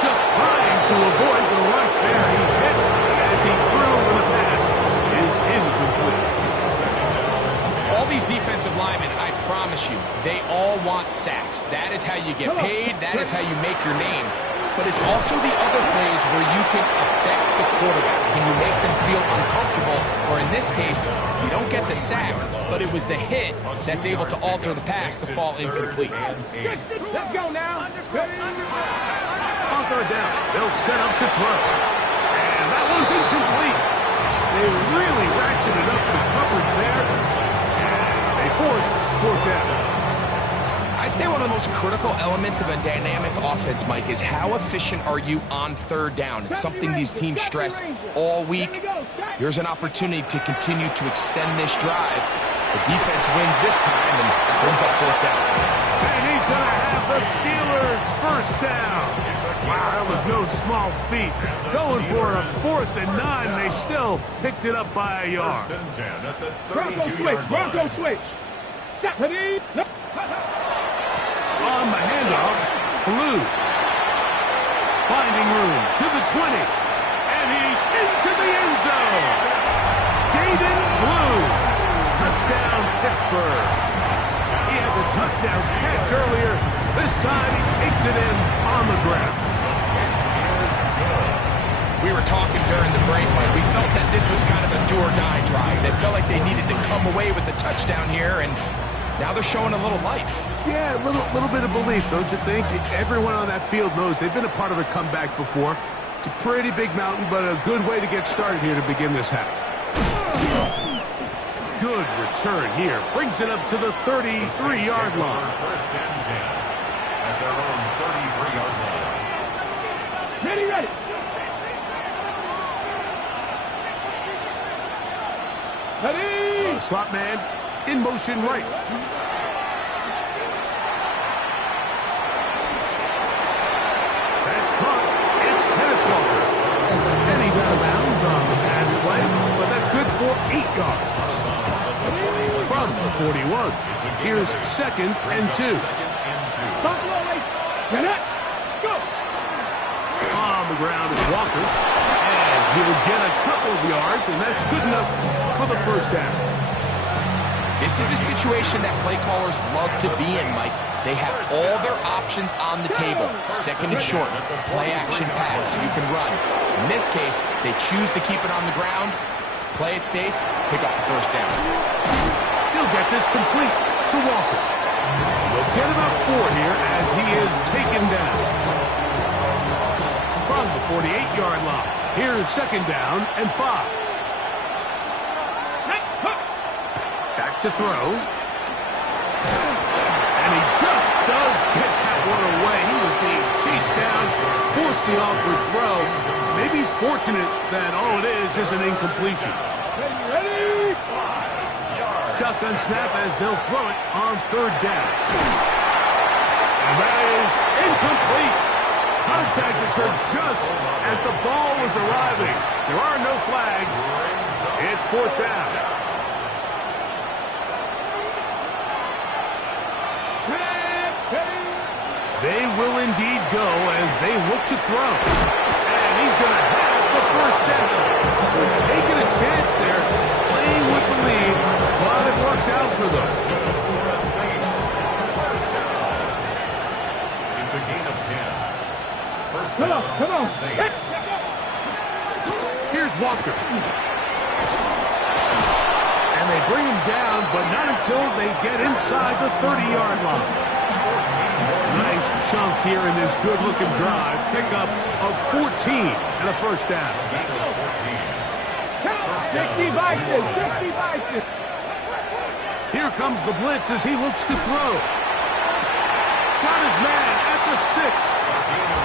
Just trying to avoid the rush there. He's hit as he threw when the pass is incomplete. All these defensive linemen, I promise you, they all want sacks. That is how you get paid. That is how you make your name. But it's also the other plays where you can affect the quarterback. Can you make them feel uncomfortable? Or in this case, you don't get the sack, but it was the hit that's able to alter the pass to fall incomplete. Let's go now. On third down, they'll set up to throw. And that one's incomplete. They really ratcheted up the coverage there. And they forced fourth down. I'd say one of the most critical elements of a dynamic offense, Mike, is how efficient are you on third down? It's something these teams stress all week. Here's an opportunity to continue to extend this drive. The defense wins this time and brings up fourth down. And he's going to have the Steelers first down. Wow, that was no small feat. Going for a 4th and 9. They still picked it up by a yard. First and 10 at the Bronco 32-yard switch. line. Bronco switch. Stephanie. On the handoff, Blue. Finding room to the 20. And he's into the end zone. Jaden Blue. Touchdown, Pittsburgh. He had the touchdown catch earlier. This time he takes it in on the ground. We were talking during the break, Mike. We felt that this was kind of a do-or-die drive. They felt like they needed to come away with the touchdown here, and now they're showing a little life. Yeah, a little bit of belief, don't you think? Everyone on that field knows they've been a part of a comeback before. It's a pretty big mountain, but a good way to get started here to begin this half. Good return here. Brings it up to the 33-yard line. First and 10 at their own 33-yard line. Ready. Ready. Slot man in motion right. That's caught. It's Kenneth Walker. And he's out of bounds on the pass play, but that's good for 8 yards. From the 41, here's second and 2. Buffalo Race. Get it. Go. On the ground is Walker. And he'll get a couple of yards, and that's good enough for the first down. This is a situation that play callers love to be in, Mike. They have all their options on the table. Second and short, play action pass, you can run. In this case, they choose to keep it on the ground, play it safe, pick up the first down. He'll get this complete to Walker. We'll get about 4 here as he is taken down. From 48-yard line. Here's second down and 5. Back to throw. And he just does get that one away. He was being chased down, forced the awkward throw. Maybe he's fortunate that all it is an incompletion. Ready? Shotgun snap as they'll throw it on third down. And that is incomplete. Contact occurred just as the ball was arriving. There are no flags. It's fourth down. They will indeed go as they look to throw. And he's going to have the first down. Taking a chance there, playing with the lead, but it works out for them. It's a gain of 10. First Come down, on, come on. Saints. Here's Walker. And they bring him down, but not until they get inside the 30-yard line. Nice chunk here in this good-looking drive. Pickup of 14 and a first down. 60 Vikings, 60 Vikings. Here comes the blitz as he looks to throw. Got his man at the 6.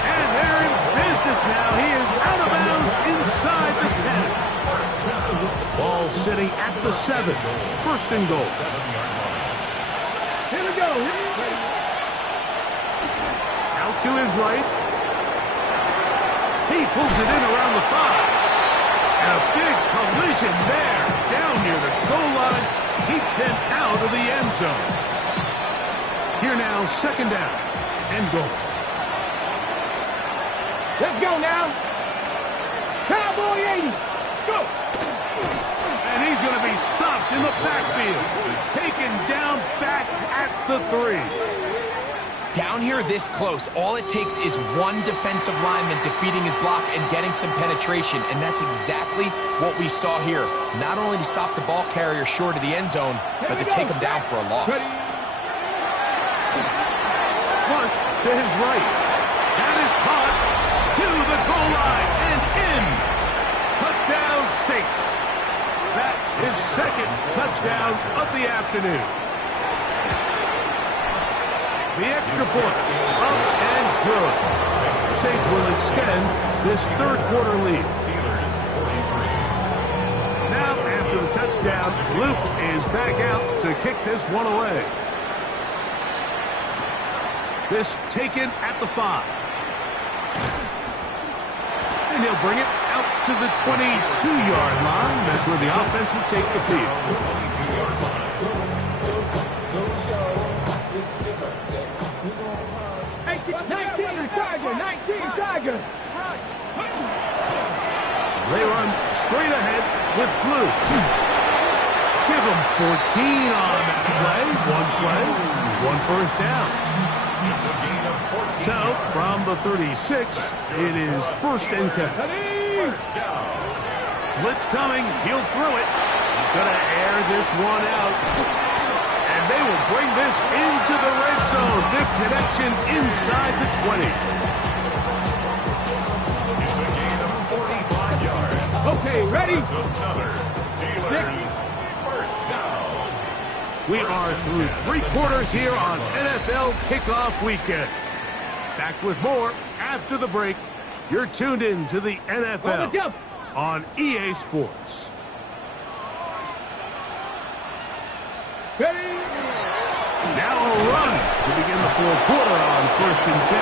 And they're in business now. He is out of bounds inside the 10. Ball sitting at the 7. First and goal. Here we go. Out to his right. He pulls it in around the 5. And a big collision there. Down near the goal line. Keeps him out of the end zone. Here now, second down and goal. Let's go now. Cowboy 80. Go. And he's going to be stopped in the backfield. Taken down back at the 3. Down here this close, all it takes is one defensive lineman defeating his block and getting some penetration, and that's exactly what we saw here. Not only to stop the ball carrier short of the end zone, but to take him down for a loss. Flush to his right. That is caught to the goal line and in. Touchdown, Saints. That is second touchdown of the afternoon. The extra point, up and good. Saints will extend this third quarter lead. Now, after the touchdown, Luke is back out to kick this one away. This taken at the 5. And he'll bring it out to the 22-yard line. That's where the offense will take the field. 22-yard line. 19 Tiger, 19 Tiger. They run straight ahead with Blue. Give them 14 on that play. One first down. It's a gain of 14. So, from the 36, it is first and 10. First down. Blitz coming. He'll throw it. He's going to air this one out. And they will bring this into the red zone. Big connection inside the 20. It's a gain of 45 yards. Okay, ready? That's another Steelers first down. We are through 3 quarters here on NFL Kickoff Weekend. Back with more after the break. You're tuned in to the NFL on EA Sports. Ready? Now a run to begin the fourth quarter on first and 10.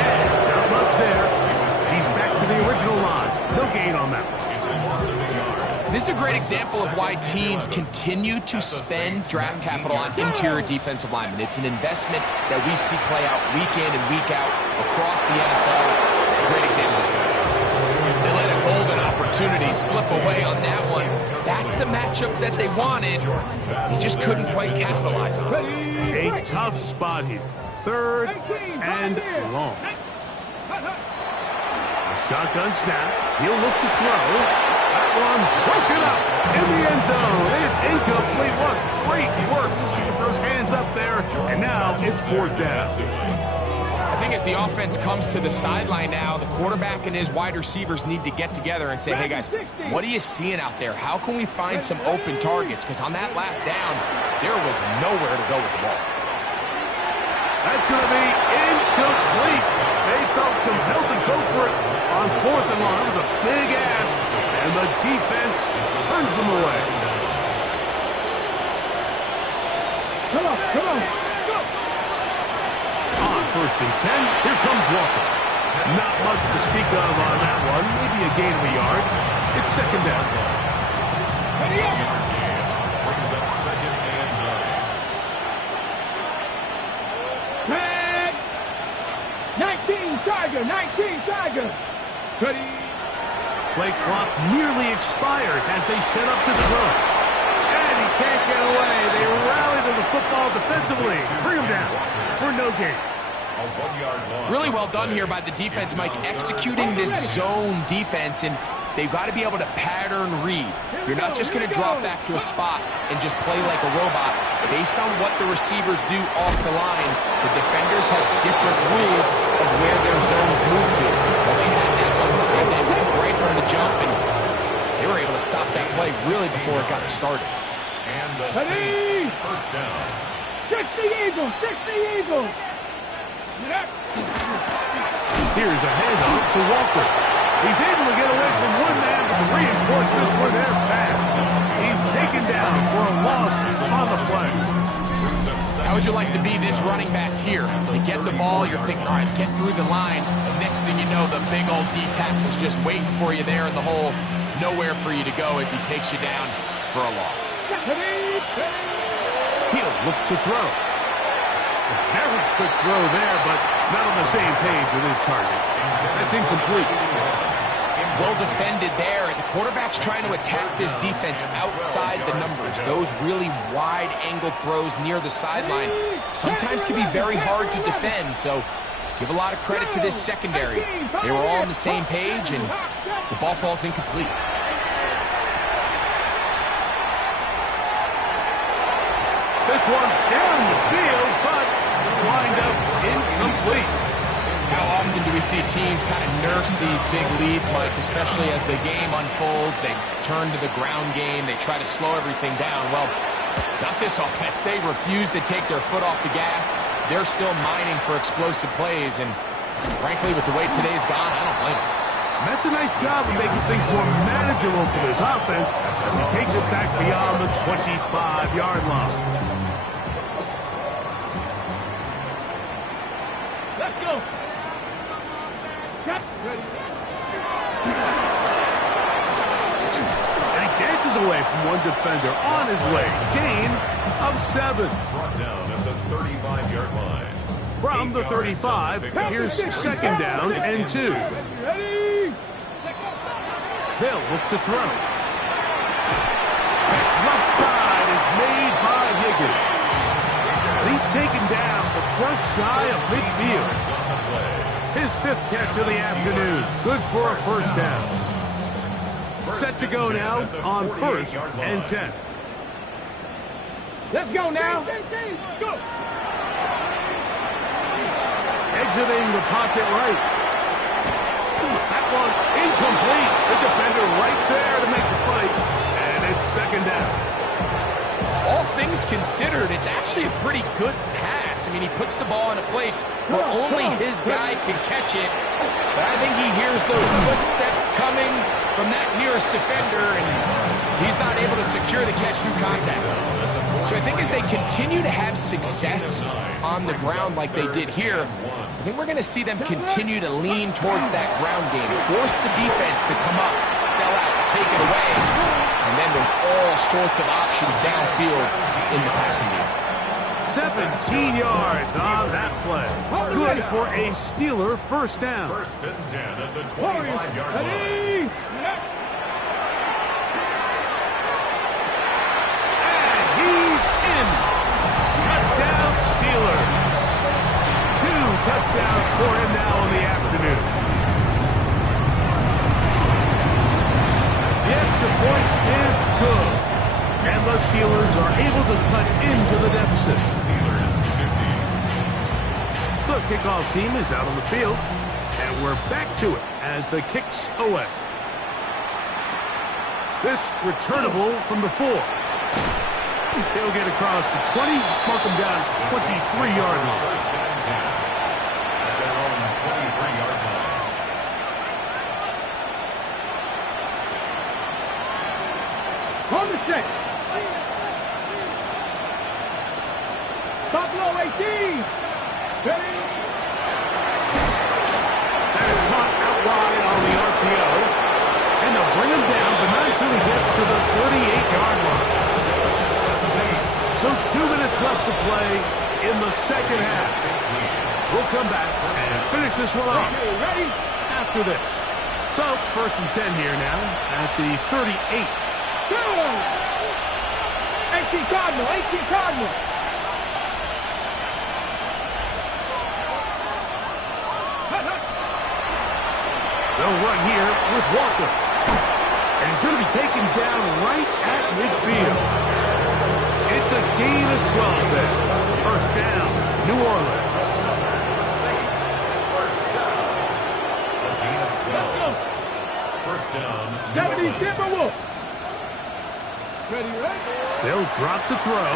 And not much there. He's back to the original line. No gain on that one. It's a loss of a yard. This is a great example of why teams continue to spend draft capital on interior defensive linemen. It's an investment that we see play out week in and week out across the NFL. A great example. They let a golden opportunity slip away on that one. That's the matchup that they wanted. They just couldn't quite capitalize on it. A tough spot here. Third and long. A shotgun snap. He'll look to throw. That one broken up in the end zone. It's incomplete. What great work to get those hands up there. And now it's fourth down. I thing is, the offense comes to the sideline now. The quarterback and his wide receivers need to get together and say, hey, guys, what are you seeing out there? How can we find some open targets? Because on that last down, there was nowhere to go with the ball. That's going to be incomplete. They felt compelled to go for it on 4th and long. It was a big ask, and the defense turns them away. Come on, come on. Go. On 1st and 10, here comes Walker. Not much to speak of on that one. Maybe a gain of a yard. It's 2nd down. Ready up. Brings up 2nd and 9. Tag. 19 Tiger, 19 Tiger. Ready. Play clock nearly expires as they set up to throw. And he can't get away. They rally to the football defensively. Bring him down for no gain. A 1-yard loss. Really well done here by the defense, Mike, executing this zone defense, and they've got to be able to pattern read. You're not just going to drop back to a spot and just play like a robot. Based on what the receivers do off the line, the defenders have different rules of where their zones move to. Well, they had that one, and they went right from the jump, and they were able to stop that play really before it got started. And the Ready. Saints, 1st down. 60 Eagles, 60 Eagles. Here's a handoff to Walker. He's able to get away from one man, but the reinforcements were there fast. He's taken down for a loss on the play. How would you like to be this running back here? You get the ball, you're thinking, all right, get through the line. And next thing you know, the big old D-tackle is just waiting for you there in the hole. Nowhere for you to go as he takes you down for a loss. He'll look to throw. A very quick throw there, but not on the same page with his target. That's incomplete. Well defended there. The quarterback's trying to attack this defense outside the numbers. Those really wide-angle throws near the sideline sometimes can be very hard to defend, so give a lot of credit to this secondary. They were all on the same page, and the ball falls incomplete. This one down the field, but wind up incomplete. How often do we see teams kind of nurse these big leads, Mike, especially as the game unfolds? They turn to the ground game. They try to slow everything down. Well, not this offense. They refuse to take their foot off the gas. They're still mining for explosive plays, and frankly, with the way today's gone, I don't blame them. That's a nice job of making things more manageable for this offense as he takes it back beyond the 25-yard line. Let's go. And he dances away from one defender on his way. Gain of 7. Brought down at the 35-yard line. From the 35, here's 2nd down and 2. Ready. They'll look to throw. Catch left side is made by Higgins. And he's taken down, but just shy of midfield. His 5th catch of the afternoon. Good for a 1st down. Set to go now on 1st and 10. Let's go now. Go. Exiting the pocket right. That one incomplete. The defender right there to make the fight. And it's 2nd down. All things considered, it's actually a pretty good pass. I mean, he puts the ball in a place where only his guy can catch it. But I think he hears those footsteps coming from that nearest defender, and he's not able to secure the catch through contact. So I think as they continue to have success on the ground like they did here, I think we're going to see them continue to lean towards that ground game, force the defense to come up, sell out, take it away, and then there's all sorts of options downfield in the passing game. 17 yards on that play. Good for a Steeler 1st down. 1st and 10 at the 25-yard line. Ready. And he's in. Touchdown Steelers. 2 touchdowns for him now in the afternoon. The extra point is good. And the Steelers are able to cut into the deficit. Steelers 50. The Our kickoff team is out on the field, and we're back to it as the kick's away. This returnable from the 4. He'll get across the 20, mark him down at the 23-yard line. First and 10 at their own 23-yard line. On the set. Buffalo 18. Ready? That is caught out wide on the RPO. And they'll bring him down, but not until he gets to the 38-yard line. So 2 minutes left to play in the second half. We'll come back and finish this one off Ready? after this. So, first and 10 here now at the 38. Go! 18 Cardinal, 18 Cardinal. They'll run here with Walker. And he's going to be taken down right at midfield. It's a gain of 12 there. First down, New Orleans. First down. A gain of 12. First down, New 70 Orleans. Timberwolves. Ready, right? They'll drop to throw.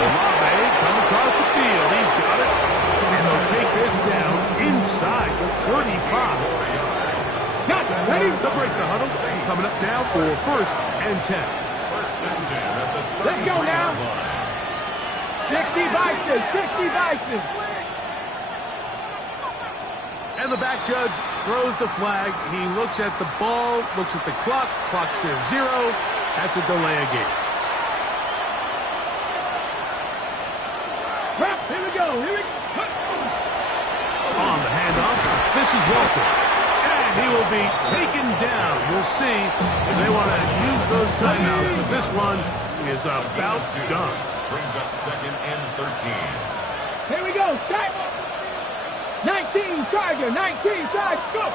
Olave come across the field. He's got it. And they'll take this down inside the 35. Got it. Ready? They'll break the huddle. Coming up now for first and 10. First and 10 at the 33-yard Let's go now. line. 60 Bison, 60 Bison. And the back judge throws the flag. He looks at the ball, looks at the clock. Clock says 0. That's a delay of game. Here we go. Here we go. On the handoff, this is Walker. And he will be taken down. We'll see if they want to use those timeouts. But this one is about done. Brings up second and 13. Here we go. Start. 19 Charger, 19 Charger. Go.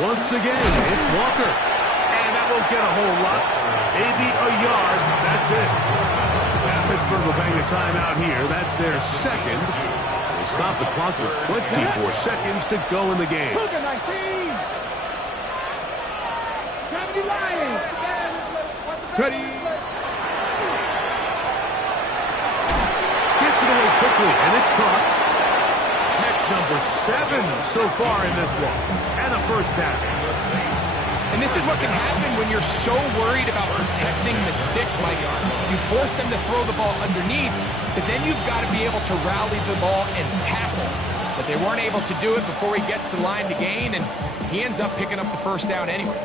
Once again, it's Walker. And that won't get a whole lot. Maybe a yard. That's it. Now Pittsburgh will bang a timeout here. That's their second. They stop the clock with 24 seconds to go in the game. Cougar 19. 70 Lions. Ready. Gets it away quickly, and it's caught. Catch number 7 so far in this one. And a first down. And this is what can happen when you're so worried about protecting the sticks, Mike. You force them to throw the ball underneath, but then you've got to be able to rally the ball and tackle. But they weren't able to do it before he gets the line to gain, and he ends up picking up the first down anyway.